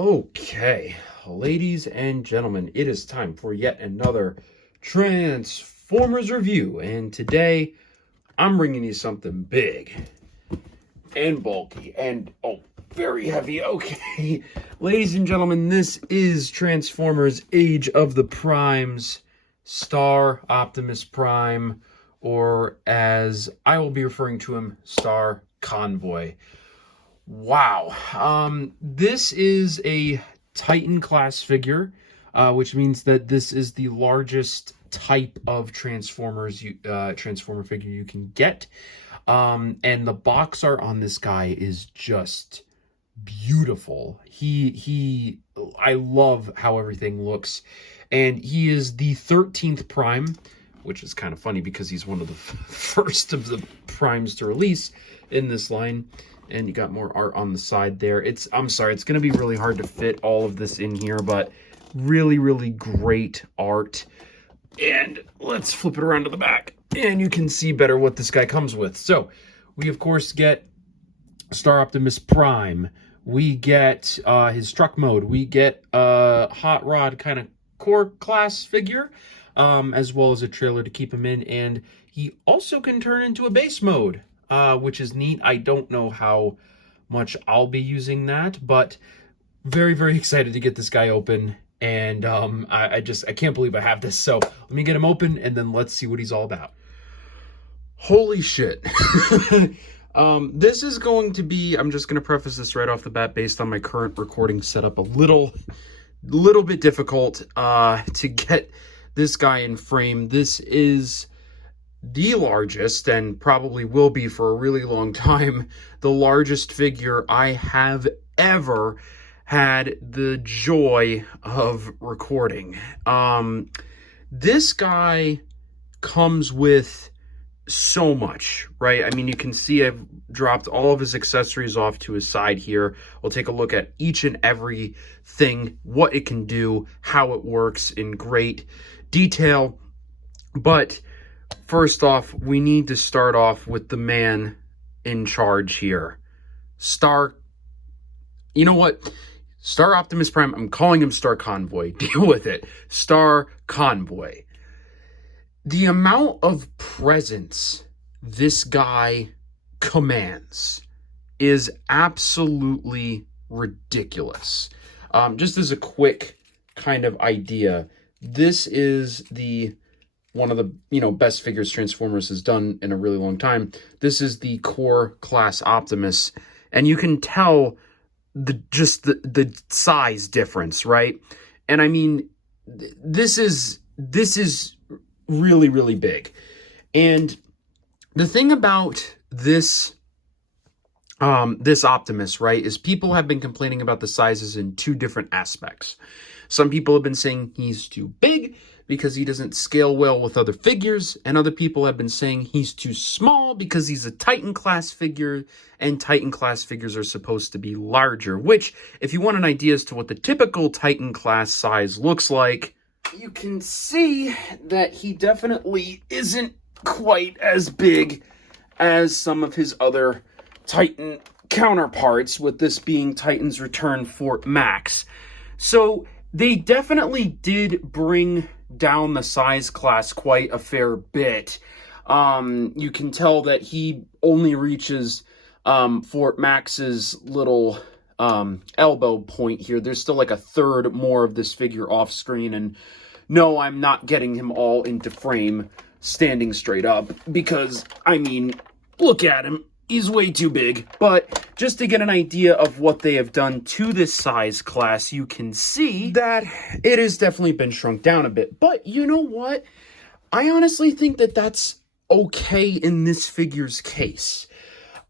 Okay, ladies and gentlemen, it is time for yet another Transformers review, and today I'm bringing you something big and bulky and very heavy. Okay, ladies and gentlemen, this is Transformers Age of the Primes, Star Optimus Prime, or as I will be referring to him, Star Convoy. Wow. This is a Titan class figure, which means that this is the largest type of Transformer figure you can get. And the box art on this guy is just beautiful. I love how everything looks. And he is the 13th Prime, which is kind of funny because he's one of the first of the Primes to release in this line. And you got more art on the side there. I'm sorry, it's going to be really hard to fit all of this in here, but really, really great art. And let's flip it around to the back, and you can see better what this guy comes with. So, we, of course, get Star Optimus Prime. We get his truck mode. We get a hot rod kind of core class figure, as well as a trailer to keep him in. And he also can turn into a base mode, which is neat. I don't know how much I'll be using that, but very, very excited to get this guy open. And I can't believe I have this. So let me get him open, and then let's see what he's all about. Holy shit. This is going to be, I'm just going to preface this right off the bat, based on my current recording setup, a little bit difficult to get this guy in frame. This is the largest, and probably will be for a really long time, the largest figure I have ever had the joy of recording. This guy comes with so much, right? I mean, you can see I've dropped all of his accessories off to his side here. We'll take a look at each and every thing, what it can do, how it works in great detail. But first off, we need to start off with the man in charge here. You know what? Star Optimus Prime, I'm calling him Star Convoy. Deal with it. Star Convoy. The amount of presence this guy commands is absolutely ridiculous. Just as a quick kind of idea, this is one of the best figures Transformers has done in a really long time. This is the core class Optimus, and you can tell the size difference, right? And I mean, this is really, really big. And the thing about this Optimus, right, is people have been complaining about the sizes in two different aspects. Some people have been saying he's too big because he doesn't scale well with other figures, and other people have been saying he's too small because he's a Titan class figure, and Titan class figures are supposed to be larger, which, if you want an idea as to what the typical Titan class size looks like, you can see that he definitely isn't quite as big as some of his other Titan counterparts, with this being Titan's Return Fort Max. So they definitely did bring down the size class quite a fair bit. You can tell that he only reaches Fort Max's little elbow point here. There's still like a third more of this figure off screen, and no, I'm not getting him all into frame standing straight up, because, I mean, look at him. He's way too big. But just to get an idea of what they have done to this size class, you can see that it has definitely been shrunk down a bit. But you know what? I honestly think that that's okay in this figure's case.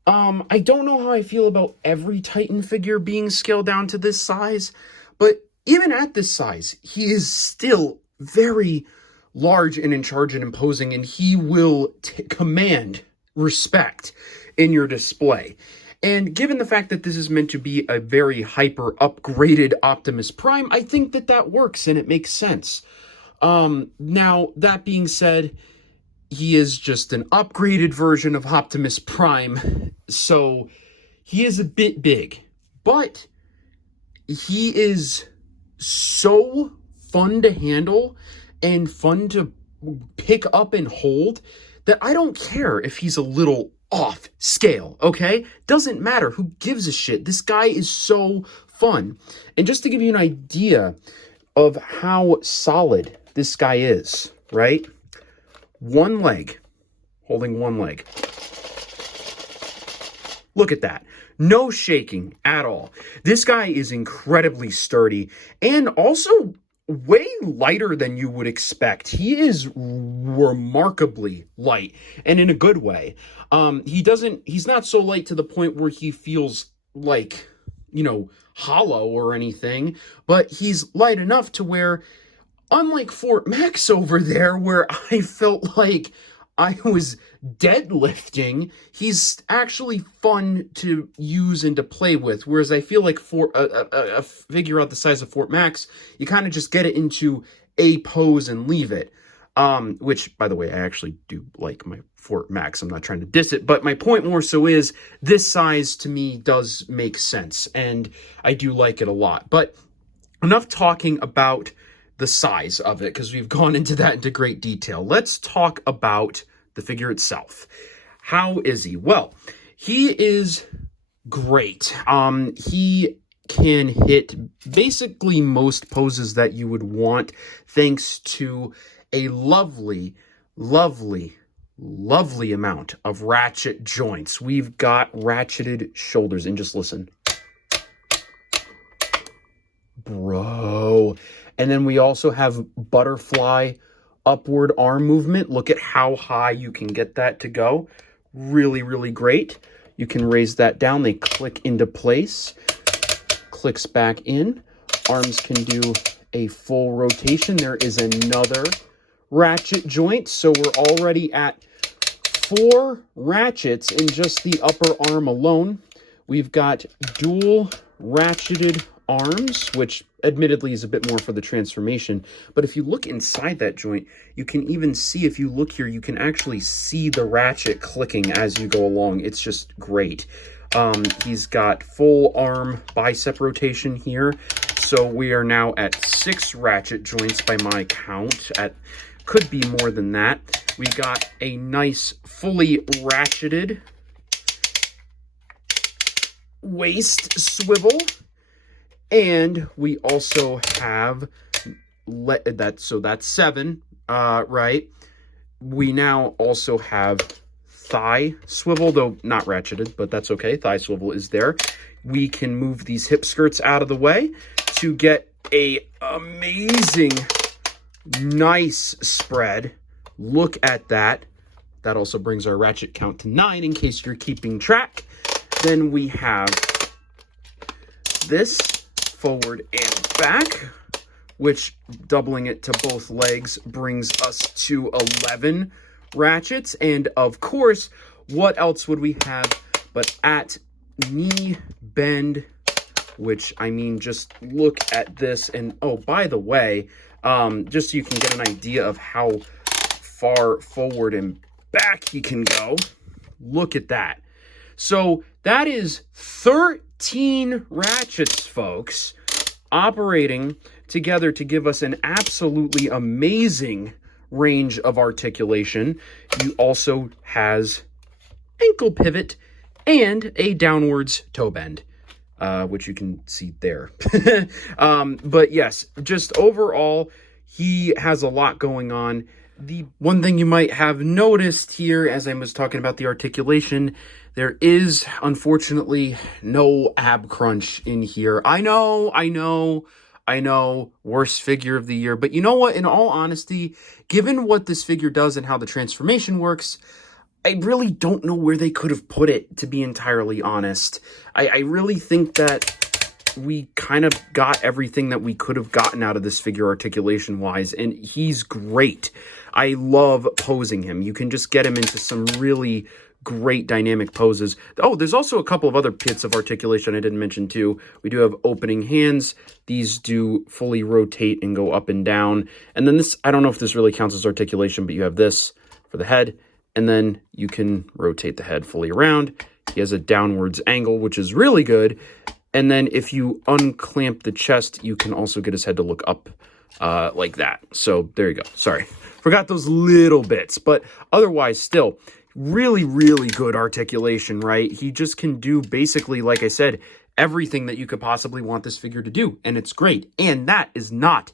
I don't know how I feel about every Titan figure being scaled down to this size, but even at this size, he is still very large and in charge and imposing, and he will command respect in your display. And given the fact that this is meant to be a very hyper upgraded Optimus Prime, I think that works and it makes sense. Now, that being said, he is just an upgraded version of Optimus Prime, so he is a bit big. But he is so fun to handle and fun to pick up and hold that I don't care if he's a little off scale, okay? Doesn't matter. Who gives a shit? This guy is so fun. And just to give you an idea of how solid this guy is, right? One leg, holding one leg. Look at that. No shaking at all. This guy is incredibly sturdy and also way lighter than you would expect. He is remarkably light, and in a good way. He's not so light to the point where he feels like, hollow or anything, but he's light enough to where, unlike Fort Max over there, where I felt like I was deadlifting, he's actually fun to use and to play with. Whereas I feel like for a figure out the size of Fort Max, you kind of just get it into a pose and leave it. Which, by the way, I actually do like my Fort Max. I'm not trying to diss it, but my point more so is this size to me does make sense, and I do like it a lot. But enough talking about the size of it, because we've gone into that into great detail. Let's talk about the figure itself. How is he? Well, he is great. He can hit basically most poses that you would want, thanks to a lovely, lovely, lovely amount of ratchet joints. We've got ratcheted shoulders, and just listen. Bro. And then we also have butterfly upward arm movement. Look at how high you can get that to go. Really, really great. You can raise that down. They click into place. Clicks back in. Arms can do a full rotation. There is another ratchet joint. So we're already at 4 ratchets in just the upper arm alone. We've got dual ratcheted arms, which admittedly is a bit more for the transformation. But if you look inside that joint, you can even see, if you look here, you can actually see the ratchet clicking as you go along. It's just great. He's got full arm bicep rotation here. So we are now at 6 ratchet joints by my count. Could be more than that. We got a nice fully ratcheted waist swivel. And we also have so that's 7, right? We now also have thigh swivel, though not ratcheted, but that's okay. Thigh swivel is there. We can move these hip skirts out of the way to get a amazing, nice spread. Look at that. That also brings our ratchet count to 9 in case you're keeping track. Then we have this forward and back, which, doubling it to both legs, brings us to 11 ratchets. And of course, what else would we have but at knee bend, which, I mean, just look at this. And oh, by the way, just so you can get an idea of how far forward and back he can go, look at that. So that is 13 ratchets, folks, operating together to give us an absolutely amazing range of articulation. He also has ankle pivot and a downwards toe bend, which you can see there. But yes, just overall, he has a lot going on. The one thing you might have noticed here, as I was talking about the articulation, there is, unfortunately, no ab crunch in here. I know, worst figure of the year. But you know what? In all honesty, given what this figure does and how the transformation works, I really don't know where they could have put it, to be entirely honest. I really think that we kind of got everything that we could have gotten out of this figure articulation-wise, and he's great. I love posing him. You can just get him into some really great dynamic poses. Oh, there's also a couple of other bits of articulation I didn't mention too. We do have opening hands. These do fully rotate and go up and down. And then this, I don't know if this really counts as articulation, but you have this for the head, and then you can rotate the head fully around. He has a downwards angle, which is really good. And then if you unclamp the chest, you can also get his head to look up like that. So there you go. Sorry. Forgot those little bits. But otherwise, still, really, really good articulation, right? He just can do basically, like I said, everything that you could possibly want this figure to do. And it's great. And that is not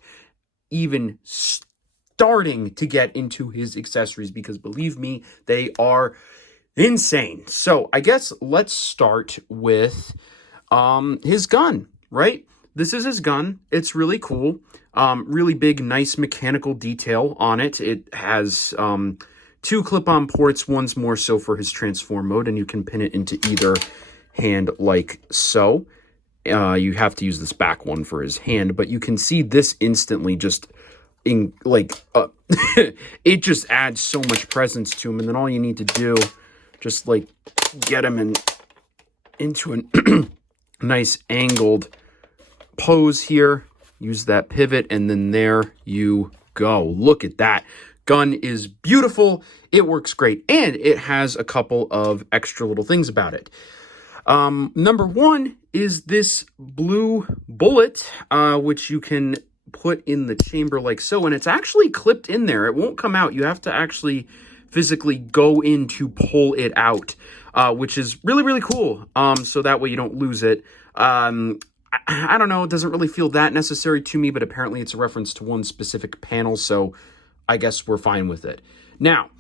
even starting to get into his accessories, because believe me, they are insane. So I guess let's start with his gun, right? This is his gun. It's really cool. Really big, nice mechanical detail on it. It has 2 clip-on ports. One's more so for his transform mode, and you can pin it into either hand like so. You have to use this back one for his hand, but you can see this instantly just in like it just adds so much presence to him. And then all you need to do, just like get him into a nice angled pose here. Use that pivot, and then there you go. Look at that. Gun is beautiful. It works great, and it has a couple of extra little things about it. Number one is this blue bullet, which you can put in the chamber like so, and it's actually clipped in there. It won't come out. You have to actually physically go in to pull it out, which is really, really cool. So that way you don't lose it. I don't know, it doesn't really feel that necessary to me, but apparently it's a reference to one specific panel, so I guess we're fine with it. Now,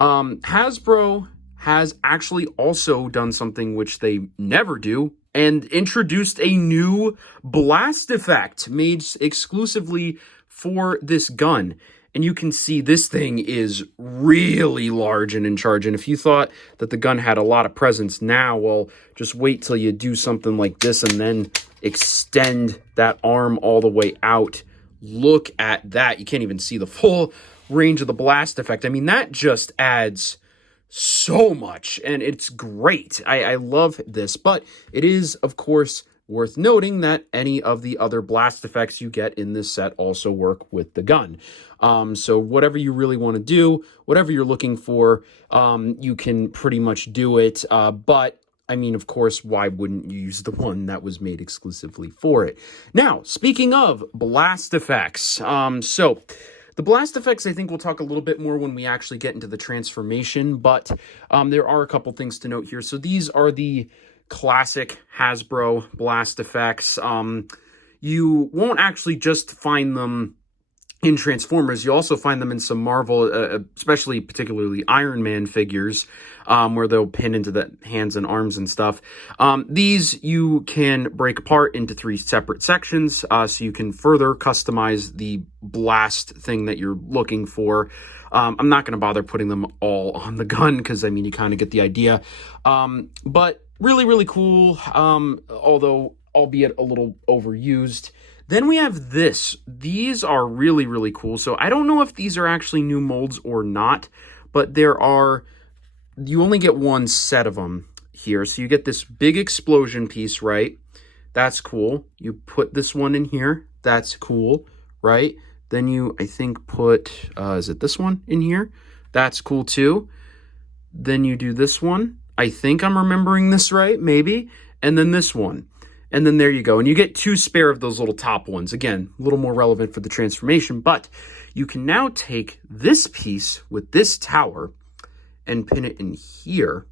Hasbro has actually also done something which they never do, and introduced a new blast effect made exclusively for this gun. And you can see this thing is really large and in charge. And if you thought that the gun had a lot of presence now, well, just wait till you do something like this and then extend that arm all the way out. Look at that. You can't even see the full range of the blast effect. I mean, that just adds so much, and it's great. I love this, but it is, of course, worth noting that any of the other blast effects you get in this set also work with the gun. So whatever you really want to do, whatever you're looking for, you can pretty much do it. But I mean, of course, why wouldn't you use the one that was made exclusively for it? Now, speaking of blast effects, so the blast effects, I think we'll talk a little bit more when we actually get into the transformation, but there are a couple things to note here. So these are the classic Hasbro blast effects. You won't actually just find them in Transformers. You also find them in some Marvel, especially particularly Iron Man figures, where they'll pin into the hands and arms and stuff. These you can break apart into 3 separate sections, so you can further customize the blast thing that you're looking for. I'm not going to bother putting them all on the gun, because, I mean, you kind of get the idea. But really, really cool, although albeit a little overused. Then we have this. These are really, really cool. So I don't know if these are actually new molds or not, but you only get one set of them here. So you get this big explosion piece, right? That's cool. You put this one in here. That's cool, right? Then you, I think, put, is it this one in here? That's cool too. Then you do this one. I think I'm remembering this right, maybe. And then this one. And then there you go. And you get 2 spare of those little top ones. Again, a little more relevant for the transformation. But you can now take this piece with this tower and pin it in here.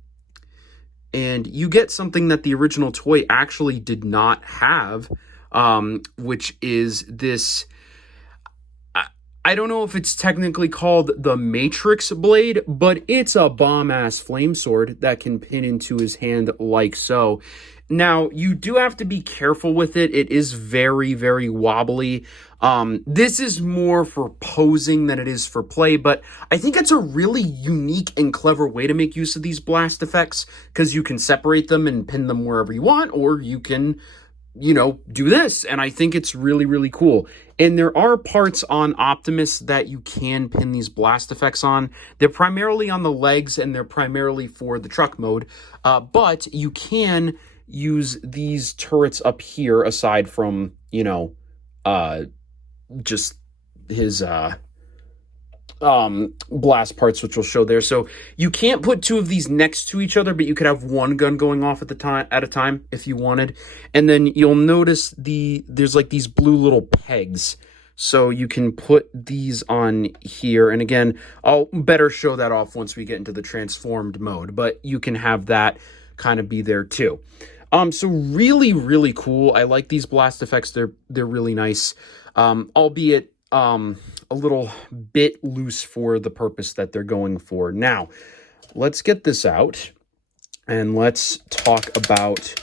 And you get something that the original toy actually did not have, which is this... I don't know if it's technically called the Matrix Blade, but it's a bomb-ass flame sword that can pin into his hand like so. Now, you do have to be careful with it. It is very, very wobbly. This is more for posing than it is for play, but I think it's a really unique and clever way to make use of these blast effects, because you can separate them and pin them wherever you want, or you can, you know, do this, and I think it's really, really cool. And there are parts on Optimus that you can pin these blast effects on. They're primarily on the legs, and they're primarily for the truck mode, but you can use these turrets up here, aside from, you know, just his, blast parts, which will show there. So you can't put two of these next to each other, but you could have one gun going off at a time if you wanted. And then you'll notice there's like these blue little pegs. So you can put these on here. And again, I'll better show that off once we get into the transformed mode, but you can have that kind of be there too. So really, really cool. I like these blast effects. They're really nice. Albeit a little bit loose for the purpose that they're going for. Now, let's get this out and let's talk about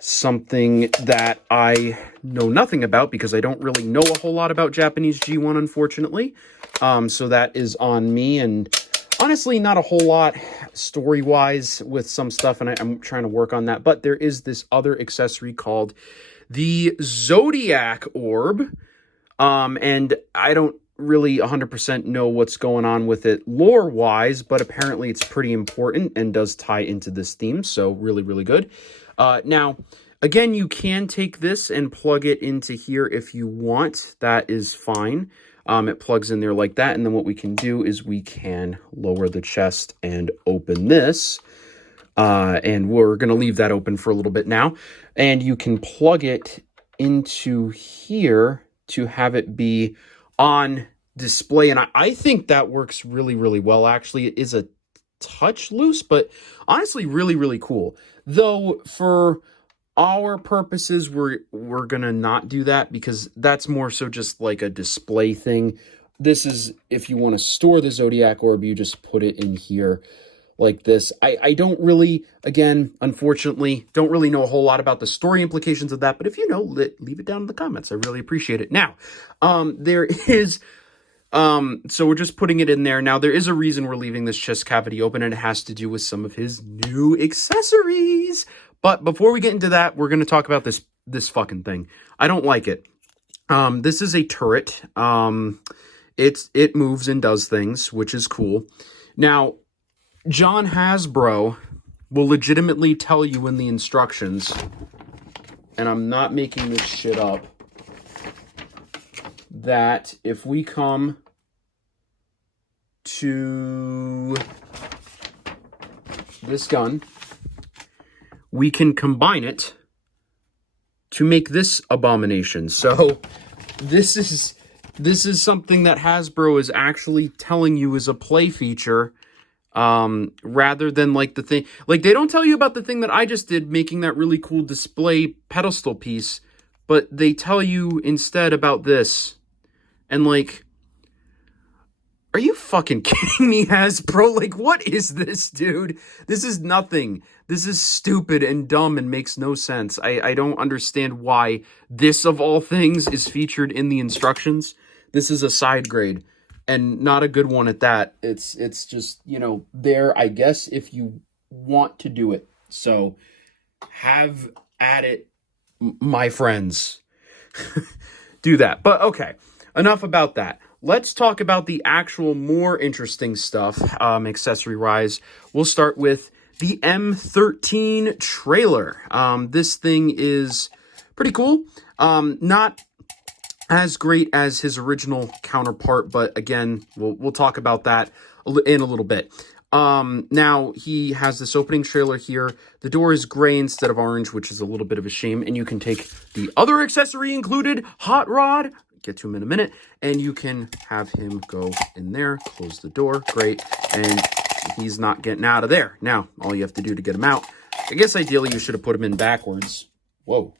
something that I know nothing about because I don't really know a whole lot about Japanese G1, unfortunately. So that is on me, and honestly, not a whole lot story-wise with some stuff, and I'm trying to work on that. But there is this other accessory called the Zodiac Orb, and I don't really 100% know what's going on with it lore-wise, but apparently it's pretty important and does tie into this theme, so really, really good. Now, again, you can take this and plug it into here if you want. That is fine. It plugs in there like that, and then what we can do is we can lower the chest and open this, and we're going to leave that open for a little bit now, and you can plug it into here to have it be on display, and I think that works really, really well. Actually, it is a touch loose, but honestly, really, really cool. Though for our purposes, we're gonna not do that because that's more so just like a display thing. This is if you want to store the Zodiac Orb, you just put it in here like this. I don't really, again, unfortunately, don't really know a whole lot about the story implications of that, but if you know, leave it down in the comments. I really appreciate it. Now, there is, so we're just putting it in there. Now, there is a reason we're leaving this chest cavity open, and it has to do with some of his new accessories. But before we get into that, we're going to talk about this fucking thing. I don't like it. This is a turret. It moves and does things, which is cool. Now, John Hasbro will legitimately tell you in the instructions, and I'm not making this shit up, that if we come to this gun, we can combine it to make this abomination. So this is something that Hasbro is actually telling you is a play feature, rather than like the thing, like they don't tell you about the thing that I just did, making that really cool display pedestal piece, but they tell you instead about this. And like, are you fucking kidding me, Hasbro? Like, what is this, dude? This is nothing. This is stupid and dumb and makes no sense. I don't understand why this, of all things, is featured in the instructions. This is a side grade, and not a good one at that. It's just, you know, there, I guess, if you want to do it. So, have at it, my friends. Do that. But, okay, enough about that. Let's talk about the actual more interesting stuff, accessory-wise. We'll start with the M13 trailer. This thing is pretty cool. Not as great as his original counterpart, but again, we'll talk about that in a little bit. Now, he has this opening trailer here. The door is gray instead of orange, which is a little bit of a shame. And you can take the other accessory included, Hot Rod, get to him in a minute, and you can have him go in there, close the door, great, and he's not getting out of there. Now, all you have to do to get him out, I guess ideally you should have put him in backwards. Whoa.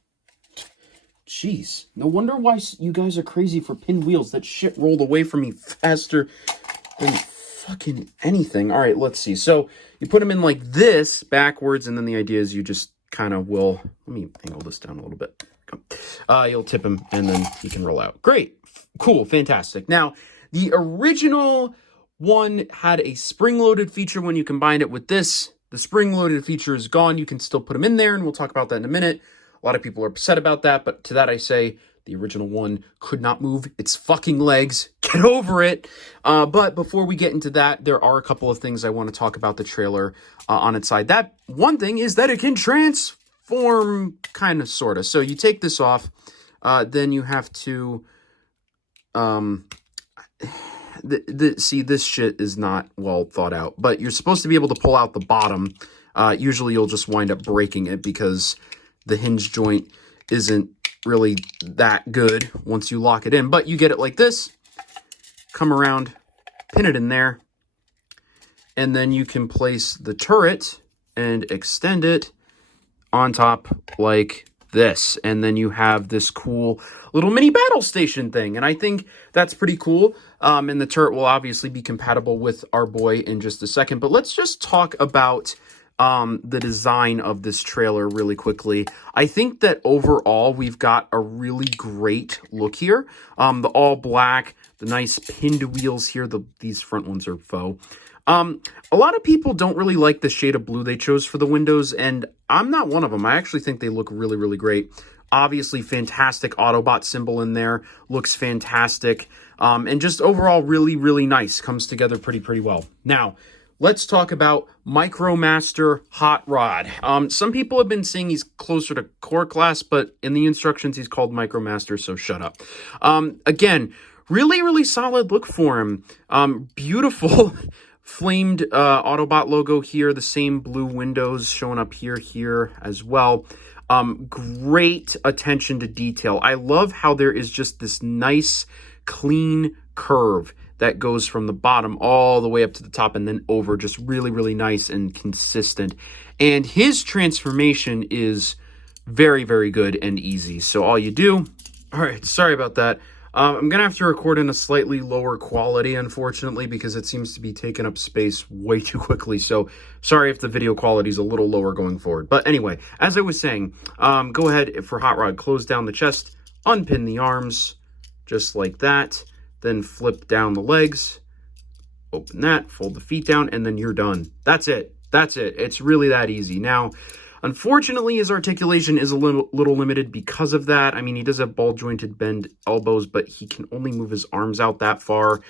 Jeez. No wonder why you guys are crazy for pinwheels. That shit rolled away from me faster than fucking anything. All right, let's see. So you put him in like this, backwards, and then the idea is you just kind of will, let me angle this down a little bit. You'll tip him, and then he can roll out. Great. Cool. Fantastic. Now, the original one had a spring-loaded feature. When you combine it with this, the spring-loaded feature is gone. You can still put him in there, and we'll talk about that in a minute. A lot of people are upset about that, but to that I say, the original one could not move its fucking legs. Get over it. But before we get into that, there are a couple of things I want to talk about the trailer on its side. That one thing is that it can transform, kind of, sort of. So you take this off, then you have to, see, this shit is not well thought out. But you're supposed to be able to pull out the bottom. Usually you'll just wind up breaking it because the hinge joint isn't really that good once you lock it in. But you get it like this, come around, pin it in there, and then you can place the turret and extend it on top like this. And then you have this cool little mini battle station thing. And I think that's pretty cool. And the turret will obviously be compatible with our boy in just a second. But let's just talk about the design of this trailer really quickly. I think that overall we've got a really great look here. The all black, the nice pinned wheels here. These front ones are faux. A lot of people don't really like the shade of blue they chose for the windows, and I'm not one of them. I actually think they look really, really great. Obviously, fantastic Autobot symbol in there. Looks fantastic. And just overall really, really nice. Comes together pretty well. Now, let's talk about MicroMaster Hot Rod. Some people have been saying he's closer to Core Class, but in the instructions he's called MicroMaster, so shut up. Again, really, really solid look for him. Beautiful flamed Autobot logo here. The same blue windows showing up here as well. Great attention to detail. I love how there is just this nice, clean curve that goes from the bottom all the way up to the top and then over. Just really, really nice and consistent. And his transformation is very, very good and easy. So all you do... All right, sorry about that. I'm going to have to record in a slightly lower quality, unfortunately, because it seems to be taking up space way too quickly. So sorry if the video quality is a little lower going forward. But anyway, as I was saying, go ahead for Hot Rod, close down the chest, unpin the arms, just like that. Then flip down the legs, open that, fold the feet down, and then you're done. That's it. That's it. It's really that easy. Now, unfortunately, his articulation is a little limited because of that. I mean, he does have ball-jointed bend elbows, but he can only move his arms out that far.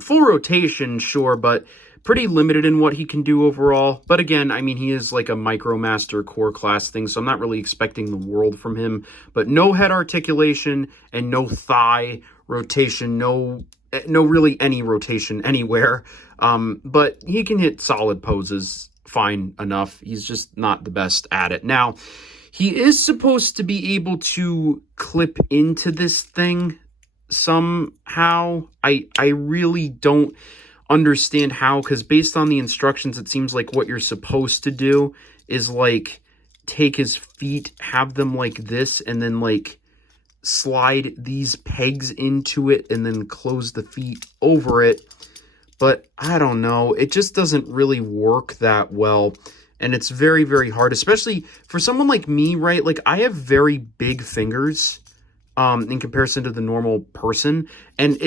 Full rotation, sure, but pretty limited in what he can do overall. But again, I mean, he is like a MicroMaster Core Class thing, so I'm not really expecting the world from him. But no head articulation and no thigh rotation, no really any rotation anywhere. But he can hit solid poses fine enough. He's just not the best at it. Now, he is supposed to be able to clip into this thing somehow. I really don't understand how, because based on the instructions, it seems like what you're supposed to do is like take his feet, have them like this, and then like slide these pegs into it and then close the feet over it. But I don't know, it just doesn't really work that well, and it's very, very hard, especially for someone like me, right? Like, I have very big fingers in comparison to the normal person, and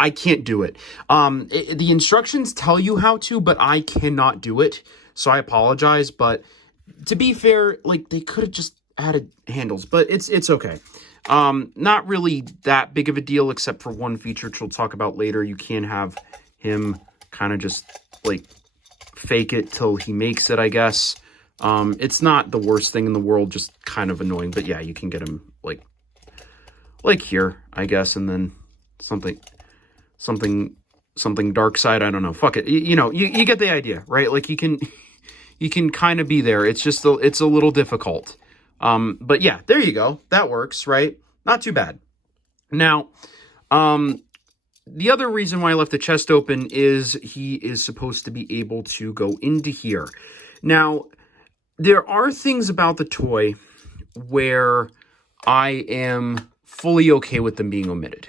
I can't do it. The instructions tell you how to, but I cannot do it, so I apologize. But to be fair, like, they could have just added handles, but it's okay. Not really that big of a deal, except for one feature, which we'll talk about later. You can have him kind of just like fake it till he makes it, I guess. It's not the worst thing in the world, just kind of annoying. But yeah, you can get him like here, I guess, and then something dark side. I don't know. Fuck it. You know, you get the idea, right? Like you can kind of be there. It's just it's a little difficult. But yeah, there you go. That works, right? Not too bad. Now, the other reason why I left the chest open is he is supposed to be able to go into here. Now, there are things about the toy where I am fully okay with them being omitted.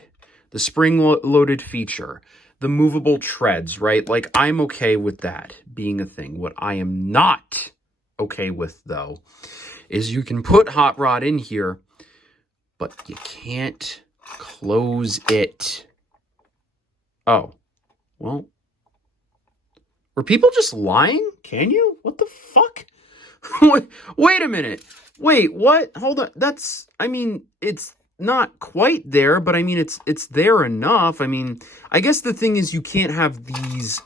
The spring-loaded feature, the movable treads, right? Like, I'm okay with that being a thing. What I am not okay with, though, is you can put Hot Rod in here, but you can't close it. Oh, well, were people just lying? Can you? What the fuck? Wait a minute. Wait, what? Hold on. I mean, it's not quite there, but I mean, it's there enough. I mean, I guess the thing is you can't have these,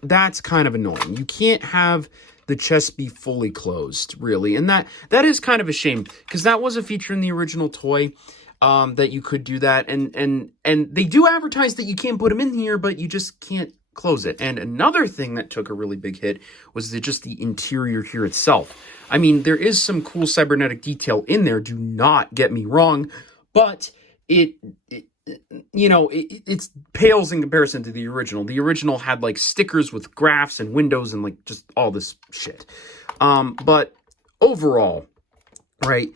that's kind of annoying. You can't have the chest be fully closed, really. And that is kind of a shame, because that was a feature in the original toy. that you could do that. And they do advertise that you can't put them in here, but you just can't close it. And another thing that took a really big hit was just the interior here itself. I mean, there is some cool cybernetic detail in there, do not get me wrong, but it pales in comparison to the original. The original had like stickers with graphs and windows and like just all this shit. But overall, right,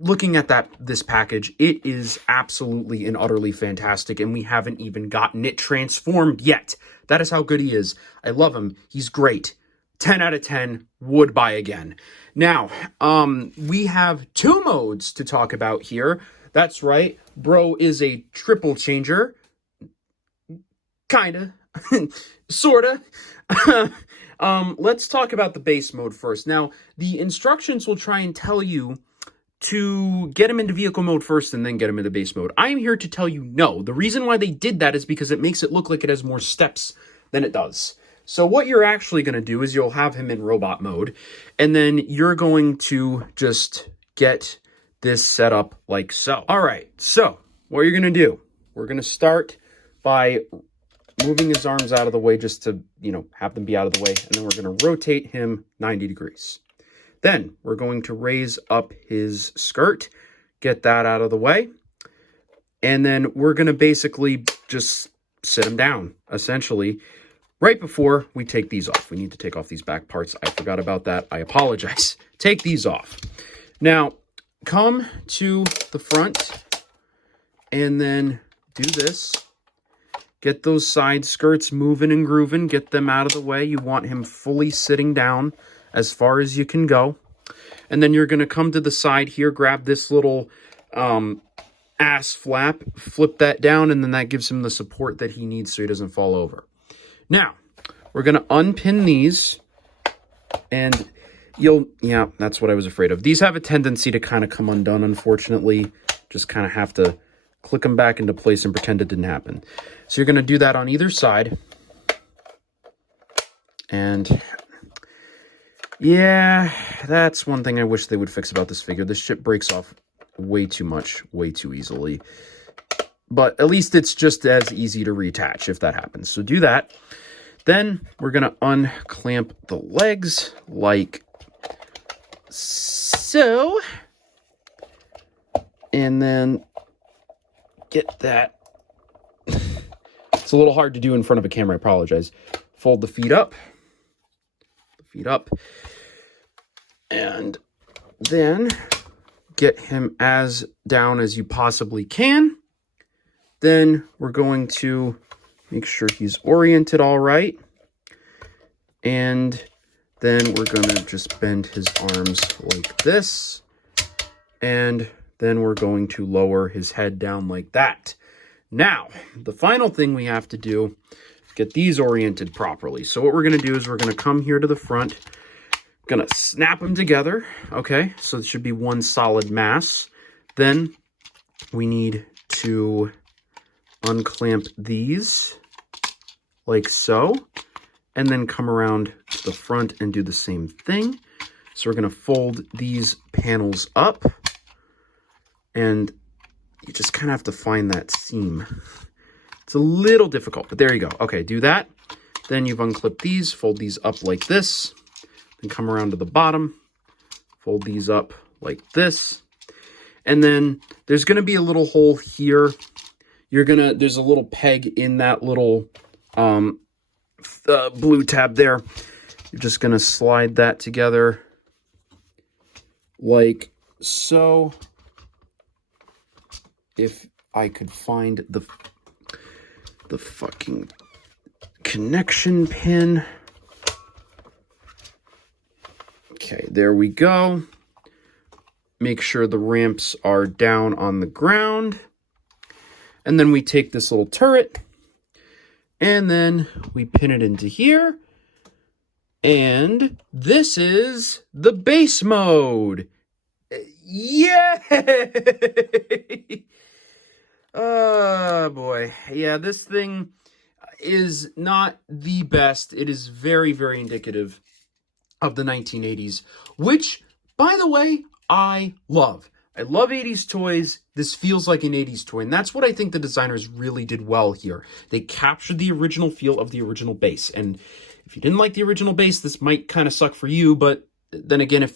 looking at this package, it is absolutely and utterly fantastic, and we haven't even gotten it transformed yet. That is how good he is. I love him. He's great. 10 out of 10, would buy again. Now, we have 2 modes to talk about here. That's right, bro is a triple changer. Kinda. Sorta. Let's talk about the base mode first. Now, the instructions will try and tell you to get him into vehicle mode first and then get him into base mode. I am here to tell you no. The reason why they did that is because it makes it look like it has more steps than it does. So what you're actually going to do is you'll have him in robot mode, and then you're going to just get this set up like so. All right, so what you're going to do, we're going to start by moving his arms out of the way just to, have them be out of the way, and then we're going to rotate him 90 degrees. Then we're going to raise up his skirt, get that out of the way, and then we're going to basically just sit him down, essentially, right before we take these off. We need to take off these back parts. I forgot about that. I apologize. Take these off. Now, come to the front and then do this. Get those side skirts moving and grooving. Get them out of the way. You want him fully sitting down as far as you can go. And then you're going to come to the side here, grab this little ass flap, flip that down, and then that gives him the support that he needs so he doesn't fall over. Now, we're going to unpin these, and yeah, that's what I was afraid of. These have a tendency to kind of come undone, unfortunately. Just kind of have to click them back into place and pretend it didn't happen. So you're going to do that on either side. And yeah, that's one thing I wish they would fix about this figure. This shit breaks off way too much, way too easily. But at least it's just as easy to reattach if that happens. So do that. Then we're going to unclamp the legs like so. And then get that. It's a little hard to do in front of a camera, I apologize. Fold the feet up. And then get him as down as you possibly can. Then we're going to make sure he's oriented all right. And then we're going to just bend his arms like this. And then we're going to lower his head down like that. Now, the final thing we have to do, get these oriented properly. So what we're going to do is we're going to come here to the front. Going to snap them together. Okay, so it should be one solid mass. Then we need to unclamp these like so, and then come around to the front and do the same thing. So we're going to fold these panels up, and you just kind of have to find that seam. It's a little difficult, but there you go. Okay, do that. Then you've unclipped these, fold these up like this, then come around to the bottom, fold these up like this. And then there's going to be a little hole here. There's a little peg in that little blue tab there. You're just going to slide that together like so. If I could find the fucking connection pin. Okay, there we go. Make sure the ramps are down on the ground. And then we take this little turret and then we pin it into here. And this is the base mode. Yay! Oh boy. Yeah, this thing is not the best. It is very, very indicative of the 1980s, which, by the way, I love. I love 80s toys. This feels like an 80s toy, and that's what I think the designers really did well here. They captured the original feel of the original base, and if you didn't like the original base, this might kind of suck for you, but then again,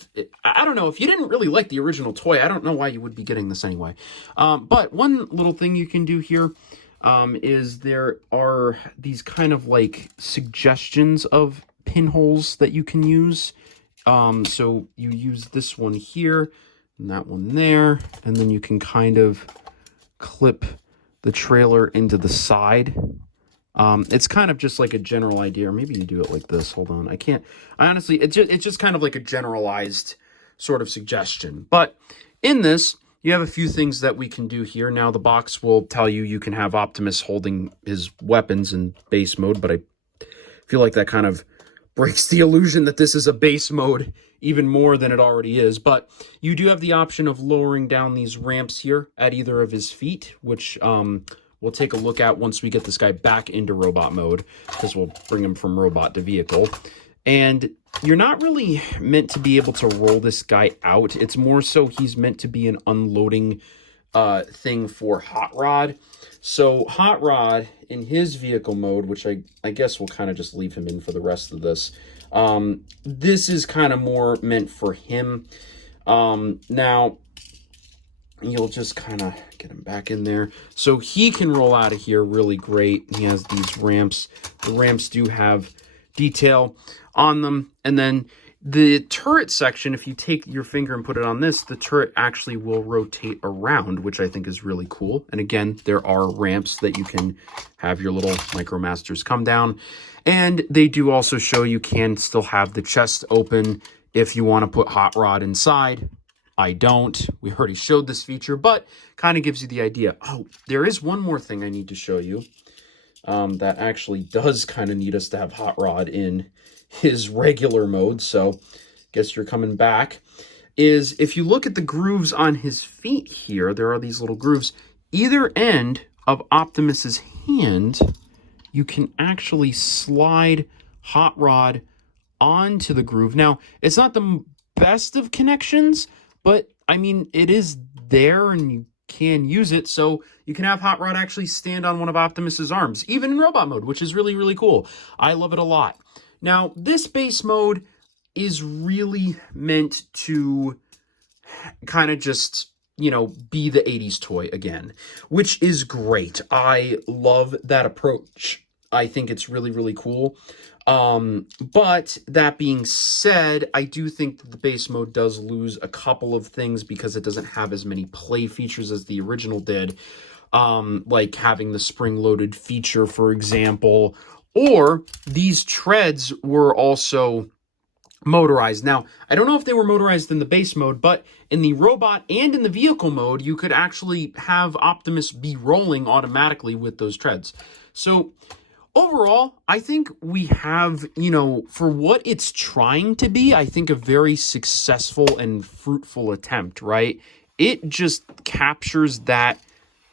I don't know, if you didn't really like the original toy, I don't know why you would be getting this anyway. But one little thing you can do here is there are these kind of like suggestions of pinholes that you can use. So you use this one here and that one there, and then you can kind of clip the trailer into the side. It's kind of just like a general idea, or maybe you do it like this. Hold on. I honestly, it's just kind of like a generalized sort of suggestion. But in this, you have a few things that we can do here. Now, the box will tell you you can have Optimus holding his weapons in base mode, but I feel like that kind of breaks the illusion that this is a base mode even more than it already is. But you do have the option of lowering down these ramps here at either of his feet, which we'll take a look at once we get this guy back into robot mode, because we'll bring him from robot to vehicle. And you're not really meant to be able to roll this guy out. It's more so he's meant to be an unloading thing for Hot Rod. So Hot Rod in his vehicle mode, which I guess we'll kind of just leave him in for the rest of this. This is kind of more meant for him. Now, you'll just kind of get him back in there. So he can roll out of here really great. He has these ramps. The ramps do have detail on them. And then the turret section, if you take your finger and put it on this, the turret actually will rotate around, which I think is really cool. And again, there are ramps that you can have your little MicroMasters come down. And they do also show you can still have the chest open if you want to put Hot Rod inside. I don't. We already showed this feature, but kind of gives you the idea. Oh, there is one more thing I need to show you that actually does kind of need us to have Hot Rod in his regular mode. So guess you're coming back. Is if you look at the grooves on his feet here, there are these little grooves. Either end of Optimus's hand, you can actually slide Hot Rod onto the groove. Now, it's not the best of connections, but, I mean, it is there and you can use it. So you can have Hot Rod actually stand on one of Optimus's arms, even in robot mode, which is really, really cool. I love it a lot. Now, this base mode is really meant to kind of just, you know, be the 80s toy again, which is great. I love that approach. I think it's really, really cool. But that being said, I do think that the base mode does lose a couple of things because it doesn't have as many play features as the original did. Like having the spring-loaded feature, for example, or these treads were also motorized. Now, I don't know if they were motorized in the base mode, but in the robot and in the vehicle mode, you could actually have Optimus be rolling automatically with those treads. So overall, I think we have, you know, for what it's trying to be, I think a very successful and fruitful attempt, right? It just captures that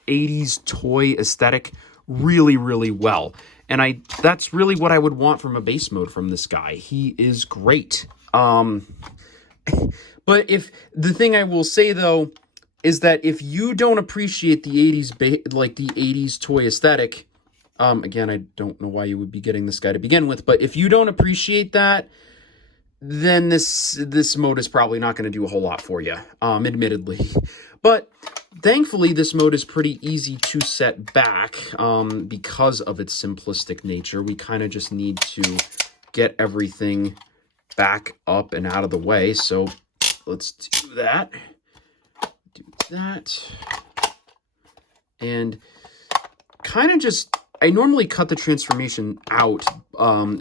80s toy aesthetic really, really well. And that's really what I would want from a base mode from this guy. He is great. But if the thing I will say, though, is that if you don't appreciate the 80s, like the 80s toy aesthetic, again, I don't know why you would be getting this guy to begin with, but if you don't appreciate that, then this mode is probably not going to do a whole lot for you, admittedly. But thankfully, this mode is pretty easy to set back because of its simplistic nature. We kind of just need to get everything back up and out of the way. So let's do that. Do that. And kind of just, I normally cut the transformation out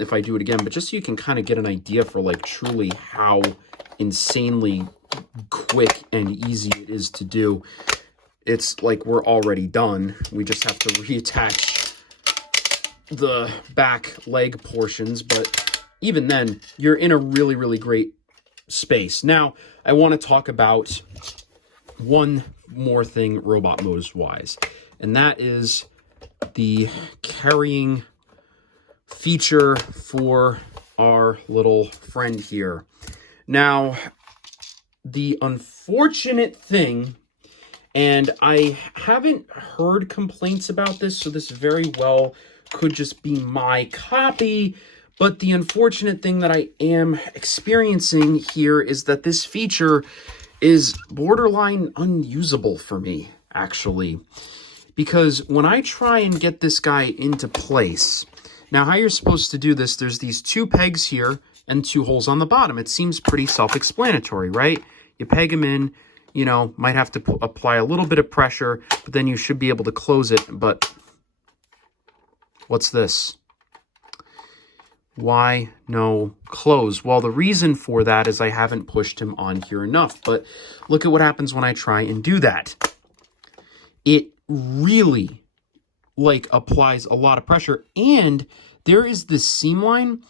if I do it again, but just so you can kind of get an idea for like truly how insanely quick and easy it is to do. It's like we're already done. We just have to reattach the back leg portions, but even then, you're in a really, really great space. Now, I want to talk about one more thing robot mode-wise, and that is the carrying feature for our little friend here. Now, the unfortunate thing, and I haven't heard complaints about this, so this very well could just be my copy, but the unfortunate thing that I am experiencing here is that this feature is borderline unusable for me, actually. Because when I try and get this guy into place, now how you're supposed to do this, there's these 2 pegs here and 2 holes on the bottom. It seems pretty self-explanatory, right? You peg them in, you know, might have to apply a little bit of pressure, but then you should be able to close it. But what's this? Why no close? Well, the reason for that is I haven't pushed him on here enough. But look at what happens when I try and do that. It really, like, applies a lot of pressure. And there is this seam line.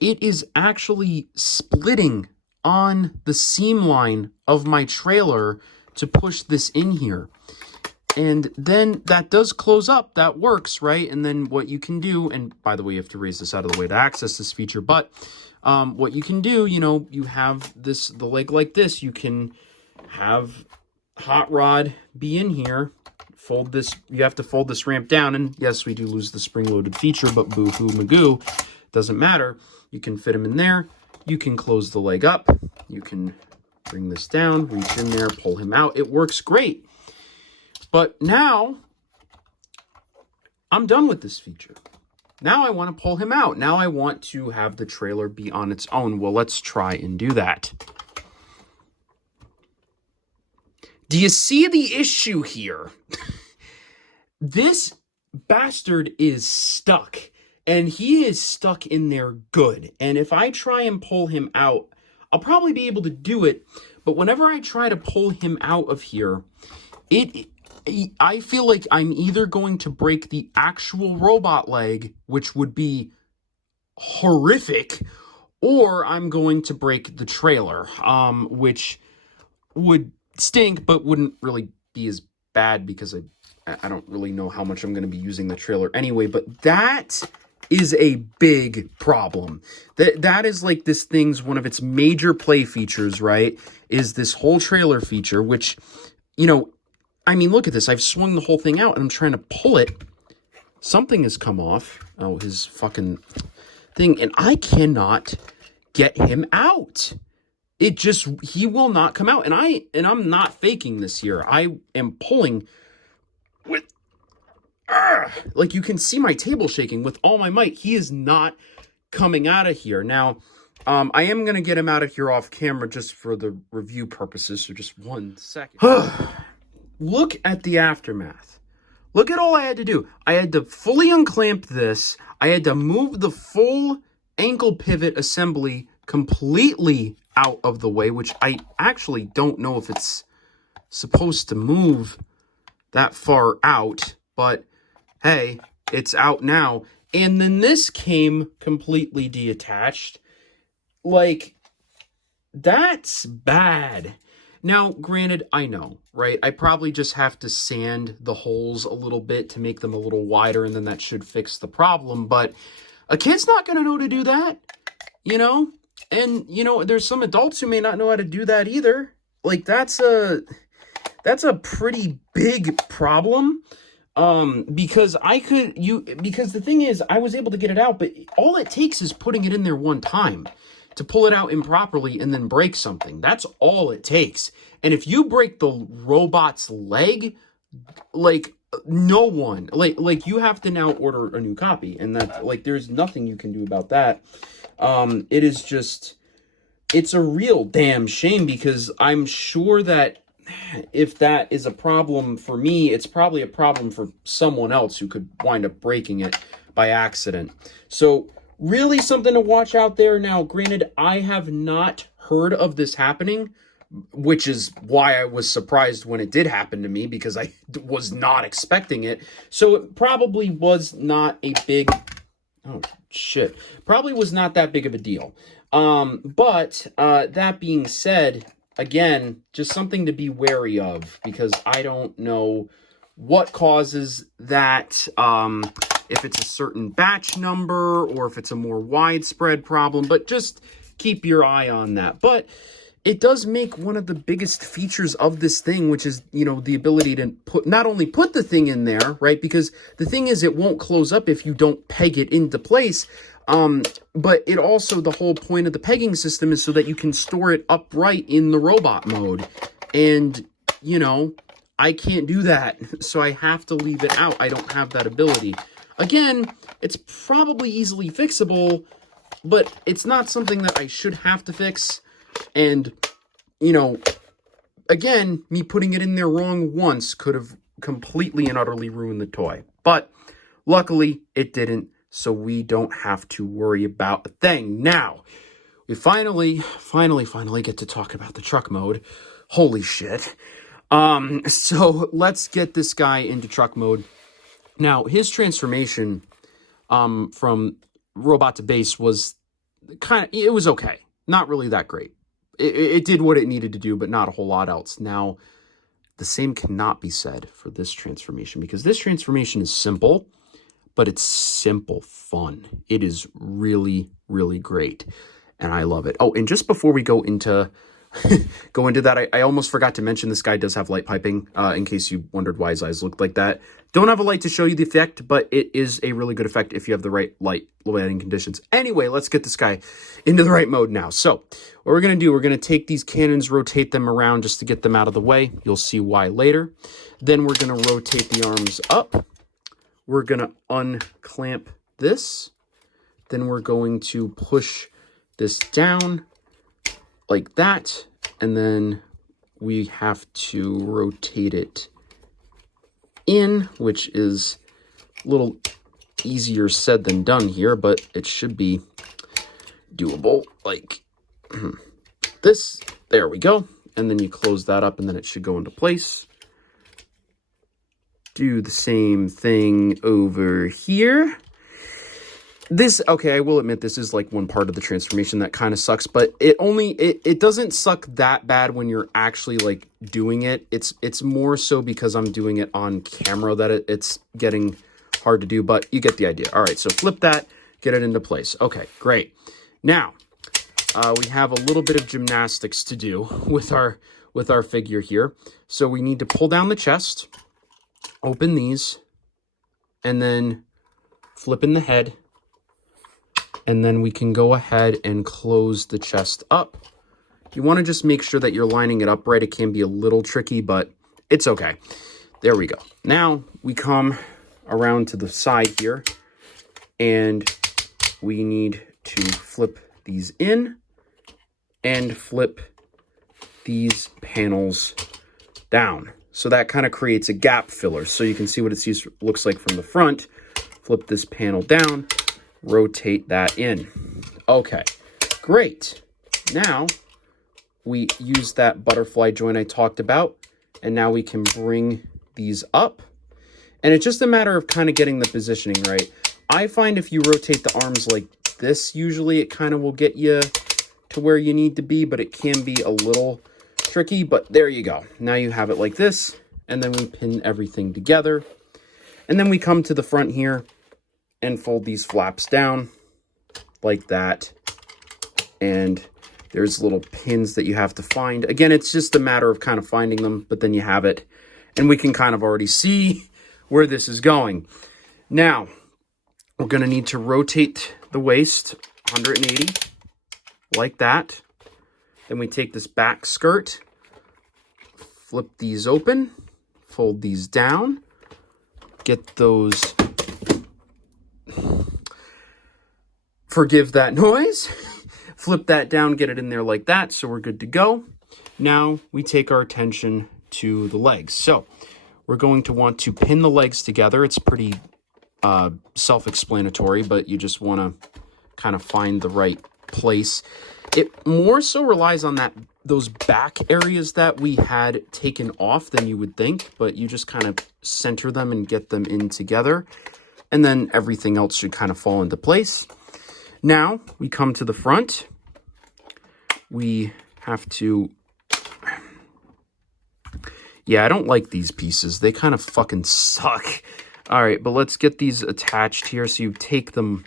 It is actually splitting on the seam line of my trailer to push this in here. And then that does close up. That works, right? And then what you can do, and by the way, you have to raise this out of the way to access this feature, but what you can do, you know, you have this, the leg like this. You can have hot rod be in here. Fold this, you have to fold this ramp down, and yes, we do lose the spring-loaded feature, but boo-hoo magoo, doesn't matter. You can fit them in there. You can close the leg up. You can bring this down, reach in there, pull him out. It works great. But now, I'm done with this feature. Now I want to pull him out. Now I want to have the trailer be on its own. Well, let's try and do that. Do you see the issue here? This bastard is stuck, and he is stuck in there good. And if I try and pull him out, I'll probably be able to do it. But whenever I try to pull him out of here, I feel like I'm either going to break the actual robot leg, which would be horrific, or I'm going to break the trailer, which would stink, but wouldn't really be as bad because I don't really know how much I'm going to be using the trailer anyway. But that is a big problem. That is like this thing's one of its major play features, right? Is this whole trailer feature, which, you know, I mean, look at this. I've swung the whole thing out and I'm trying to pull it. Something has come off. Oh, his fucking thing. And I cannot get him out. He will not come out. And I'm not faking this here. I am pulling with, like, you can see my table shaking with all my might. He is not coming out of here. Now, I am going to get him out of here off camera just for the review purposes. So just 1 second. Look at the aftermath. Look at all I had to do. I had to fully unclamp this. I had to move the full ankle pivot assembly completely out of the way, which I actually don't know if it's supposed to move that far out, but hey, it's out now. And then this came completely detached. Like, that's bad. Now, granted, I know, right? I probably just have to sand the holes a little bit to make them a little wider, and then that should fix the problem. But a kid's not going to know to do that, you know? And, you know, there's some adults who may not know how to do that either. Like, that's a pretty big problem. Because because the thing is, I was able to get it out, but all it takes is putting it in there one time to pull it out improperly and then break something. That's all it takes. And if you break the robot's leg, like, no one, like you have to now order a new copy, and that, like, there's nothing you can do about that. It is just, it's a real damn shame, because I'm sure that if that is a problem for me, it's probably a problem for someone else who could wind up breaking it by accident. So really something to watch out there. Now, granted, I have not heard of this happening, which is why I was surprised when it did happen to me, because I was not expecting it. So it probably was not a big, oh shit, probably was not that big of a deal. But that being said, again, just something to be wary of, because I don't know what causes that, if it's a certain batch number or if it's a more widespread problem, but just keep your eye on that. But it does make one of the biggest features of this thing, which is, you know, the ability to not only put the thing in there, right? Because the thing is, it won't close up if you don't peg it into place. But it also, the whole point of the pegging system is so that you can store it upright in the robot mode. And, you know, I can't do that, so I have to leave it out. I don't have that ability. Again, it's probably easily fixable, but it's not something that I should have to fix. And, you know, again, me putting it in there wrong once could have completely and utterly ruined the toy. But luckily, it didn't, so we don't have to worry about a thing. Now, we finally get to talk about the truck mode. Holy shit. So let's get this guy into truck mode. Now, his transformation from robot to base was it was okay. Not really that great. It did what it needed to do, but not a whole lot else. Now, the same cannot be said for this transformation, because this transformation is simple, but it's simple fun. It is really, really great, and I love it. Oh, and just before we go into that, I almost forgot to mention this guy does have light piping, in case you wondered why his eyes looked like that. Don't have a light to show you the effect, but it is a really good effect if you have the right lighting conditions. Anyway, let's get this guy into the right mode now. So what we're going to do, we're going to take these cannons, rotate them around just to get them out of the way. You'll see why later. Then we're going to rotate the arms up. We're going to unclamp this. Then we're going to push this down like that. And then we have to rotate it in, which is a little easier said than done here, but it should be doable like this. There we go. And then you close that up and then it should go into place. Do the same thing over here. Okay, I will admit this is like one part of the transformation that kind of sucks, but it doesn't suck that bad when you're actually like doing it. It's more so because I'm doing it on camera that it's getting hard to do, but you get the idea. All right, so flip that, get it into place. Okay, great. Now, we have a little bit of gymnastics to do with our figure here. So we need to pull down the chest, open these, and then flip in the head. And then we can go ahead and close the chest up. You want to just make sure that you're lining it up right. It can be a little tricky, but it's okay. There we go. Now we come around to the side here, and we need to flip these in and flip these panels down. So that kind of creates a gap filler. So you can see what it looks like from the front. Flip this panel down. Rotate that in. Okay, great. Now we use that butterfly joint I talked about, and now we can bring these up. And it's just a matter of kind of getting the positioning right. I find if you rotate the arms like this, usually it kind of will get you to where you need to be, but it can be a little tricky. But there you go. Now you have it like this, and then we pin everything together. And then we come to the front here and fold these flaps down like that. And there's little pins that you have to find. Again, it's just a matter of kind of finding them, but then you have it. And we can kind of already see where this is going. Now, we're going to need to rotate the waist 180 like that. Then we take this back skirt, flip these open, fold these down, get those... Forgive that noise. Flip that down, get it in there like that, so we're good to go. Now we take our attention to the legs. So we're going to want to pin the legs together. It's pretty self-explanatory, but you just want to kind of find the right place. It more so relies on those back areas that we had taken off than you would think, but you just kind of center them and get them in together. And then everything else should kind of fall into place. Now, we come to the front. We have to... Yeah, I don't like these pieces. They kind of fucking suck. All right, but let's get these attached here. So you take them...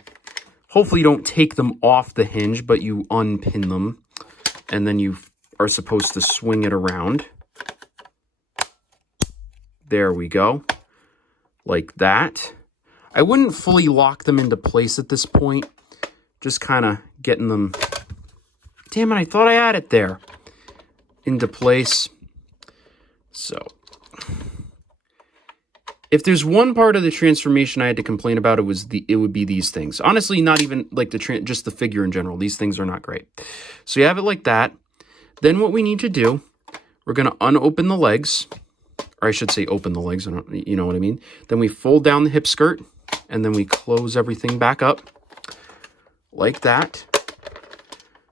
Hopefully you don't take them off the hinge, but you unpin them. And then you are supposed to swing it around. There we go. Like that. I wouldn't fully lock them into place at this point. Just kind of getting them... Damn it, I thought I had it there. Into place. So... If there's one part of the transformation I had to complain about, it would be these things. Honestly, not even like just the figure in general. These things are not great. So you have it like that. Then what we need to do, we're going to unopen the legs. Or I should say open the legs. You know what I mean? Then we fold down the hip skirt. And then we close everything back up. Like that.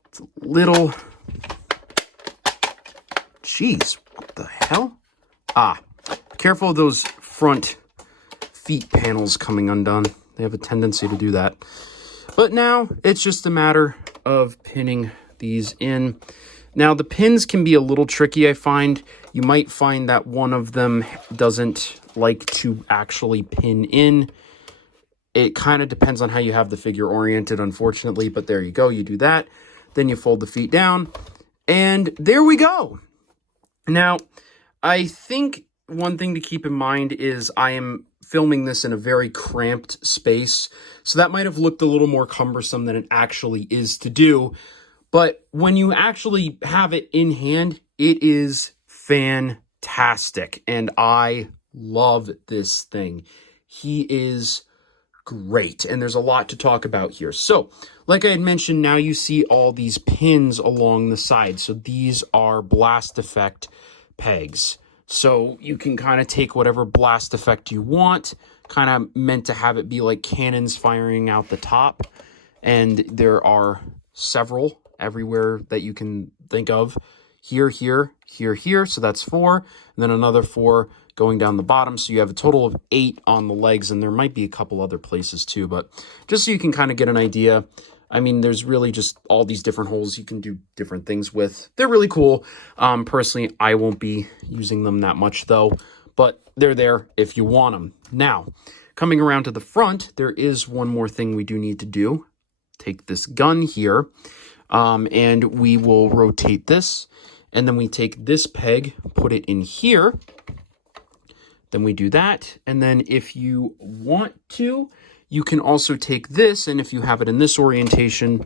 It's a little... Jeez, what the hell? Careful of those front feet panels coming undone. They have a tendency to do that. But now it's just a matter of pinning these in. Now the pins can be a little tricky, I find. You might find that one of them doesn't like to actually pin in. It kind of depends on how you have the figure oriented, unfortunately, but there you go. You do that. Then you fold the feet down, and there we go. Now, I think one thing to keep in mind is I am filming this in a very cramped space, so that might have looked a little more cumbersome than it actually is to do. But when you actually have it in hand, it is fantastic, and I love this thing. He is great, and there's a lot to talk about here. So, like I had mentioned, now you see all these pins along the side. So these are blast effect pegs. So you can kind of take whatever blast effect you want, kind of meant to have it be like cannons firing out the top. And there are several everywhere that you can think of. Here, here, here, here. So that's 4. And then another 4 going down the bottom. So you have a total of 8 on the legs, and there might be a couple other places too, but just so you can kind of get an idea. I mean, there's really just all these different holes you can do different things with. They're really cool. Personally, I won't be using them that much though, but they're there if you want them. Now, coming around to the front, there is one more thing we do need to do. Take this gun here, and we will rotate this, and then we take this peg, put it in here. Then we do that, and then if you want to, you can also take this, and if you have it in this orientation,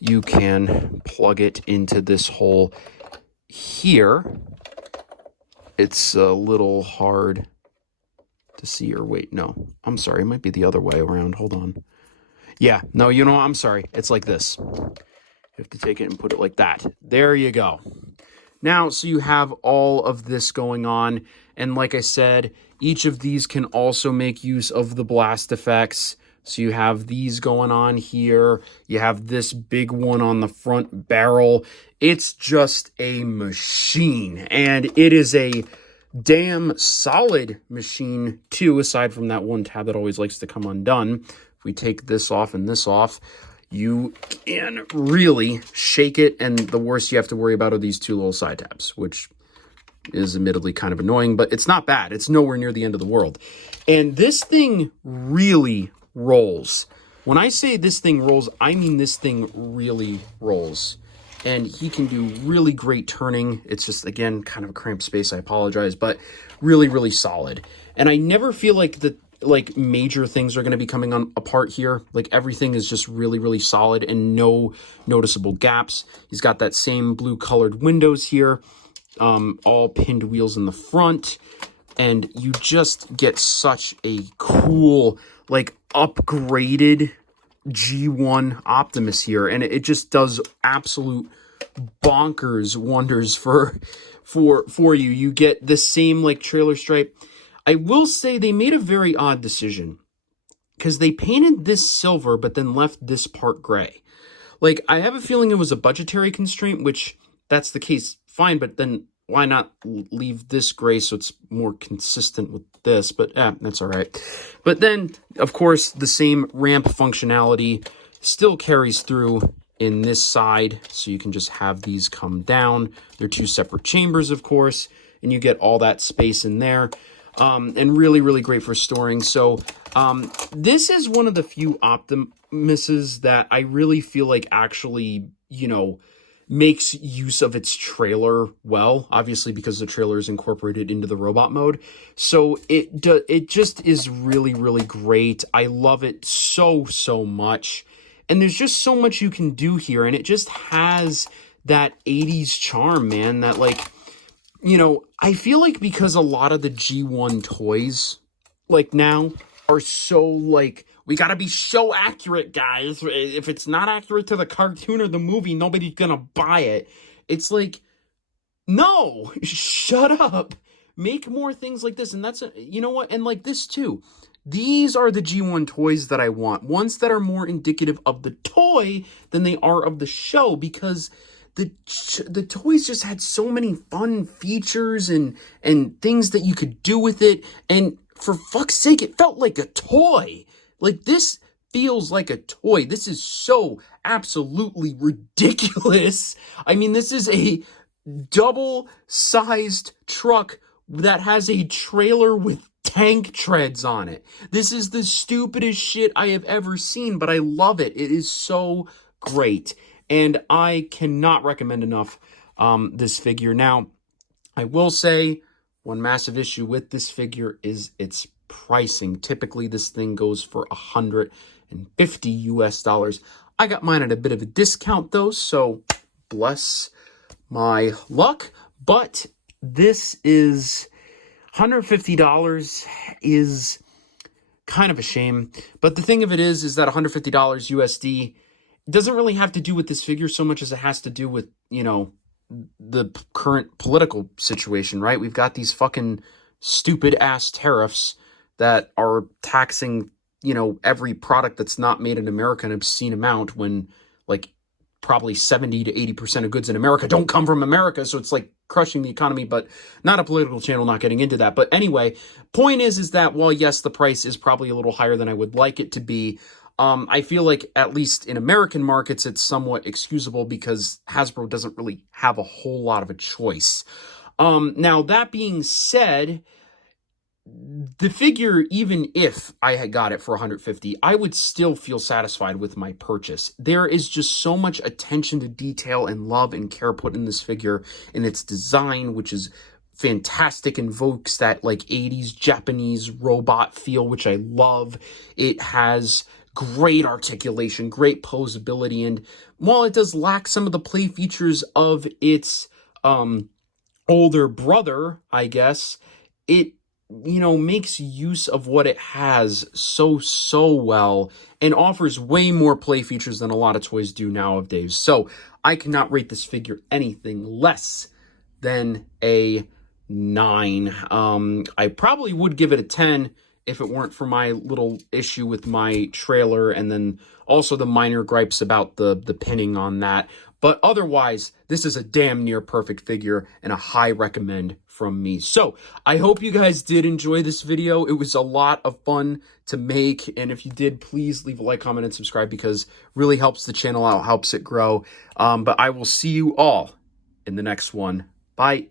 you can plug it into this hole here. It's a little hard to see, or wait, no, I'm sorry, it might be the other way around, hold on. Yeah, no, you know, I'm sorry, it's like this. You have to take it and put it like that. There you go. Now, so you have all of this going on, and like I said, each of these can also make use of the blast effects. So you have these going on here. You have this big one on the front barrel. It's just a machine, and it is a damn solid machine too, aside from that one tab that always likes to come undone. If we take this off and this off, you can really shake it, and the worst you have to worry about are these 2 little side tabs, which is admittedly kind of annoying, but it's not bad. It's nowhere near the end of the world. And this thing really rolls. When I say this thing rolls, I mean this thing really rolls. And he can do really great turning. It's just, again, kind of a cramped space. I apologize, but really, really solid. And I never feel like major things are going to be coming apart here. Like everything is just really, really solid and no noticeable gaps. He's got that same blue colored windows here, all pinned wheels in the front, and you just get such a cool, like, upgraded G1 Optimus here, and it just does absolute bonkers wonders for you. You get the same, like, trailer stripe. I will say they made a very odd decision, because they painted this silver but then left this part gray. Like, I have a feeling it was a budgetary constraint, which that's the case, fine, but then why not leave this gray so it's more consistent with this? But that's all right. But then, of course, the same ramp functionality still carries through in this side, so you can just have these come down. They're 2 separate chambers, of course, and you get all that space in there. And really, really great for storing. So this is one of the few Optimuses that I really feel like actually, you know, makes use of its trailer well, obviously because the trailer is incorporated into the robot mode. So it just is really, really great. I love it so, so much. And there's just so much you can do here, and it just has that 80s charm, man, that, like, you know, I feel like because a lot of the G1 toys, like, now are so, like, we gotta be so accurate, guys. If it's not accurate to the cartoon or the movie, nobody's gonna buy it. It's like, no, shut up. Make more things like this. And that's, you know what? And like this too. These are the G1 toys that I want. Ones that are more indicative of the toy than they are of the show, because the toys just had so many fun features and things that you could do with it. And for fuck's sake, it felt like a toy. Like, this feels like a toy. This is so absolutely ridiculous. I mean, this is a double-sized truck that has a trailer with tank treads on it. This is the stupidest shit I have ever seen, but I love it. It is so great. And I cannot recommend enough this figure. Now, I will say one massive issue with this figure is its pricing. Typically, this thing goes for $150 US. I got mine at a bit of a discount, though, so bless my luck. But this is $150 is kind of a shame. But the thing of it is that $150 USD doesn't really have to do with this figure so much as it has to do with, you know, the current political situation, right? We've got these fucking stupid ass tariffs that are taxing, you know, every product that's not made in America an obscene amount, when like probably 70 to 80% of goods in America don't come from America. So it's like crushing the economy, but not a political channel, not getting into that. But anyway, point is that while yes, the price is probably a little higher than I would like it to be, I feel like at least in American markets, it's somewhat excusable because Hasbro doesn't really have a whole lot of a choice. Now, that being said, the figure, even if I had got it for $150, I would still feel satisfied with my purchase. There is just so much attention to detail and love and care put in this figure, and its design, which is fantastic, invokes that like 80s Japanese robot feel, which I love. It has great articulation, great posability, and while it does lack some of the play features of its older brother, I guess, it, you know, makes use of what it has so well and offers way more play features than a lot of toys do nowadays. So I cannot rate this figure anything less than a 9. I probably would give it a 10 if it weren't for my little issue with my trailer, and then also the minor gripes about the pinning on that. But otherwise, this is a damn near perfect figure and a high recommend from me. So I hope you guys did enjoy this video. It was a lot of fun to make. And if you did, please leave a like, comment, and subscribe, because it really helps the channel out, helps it grow. But I will see you all in the next one. Bye.